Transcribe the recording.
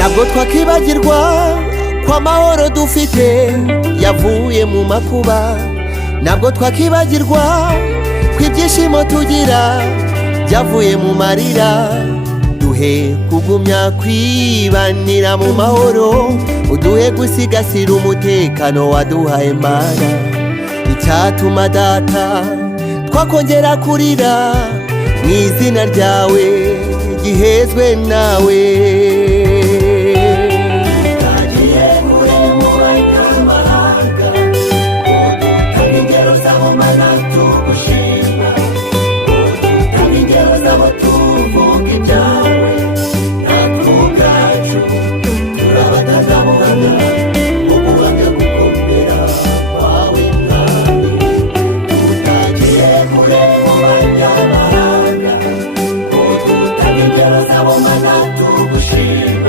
ntabwo twakibagirwa ko amahoro dufite yavuye mu makuba, ntabwo twakibagirwa ko ibyishimo tugira byavuye mu marira. Duhe kugumya kwibanira mu mahoro, uduhe gusigasira umutekano waduhaye Mana. Icyatuma data twakongera kurira mu izina ryawe gihezwe nawe.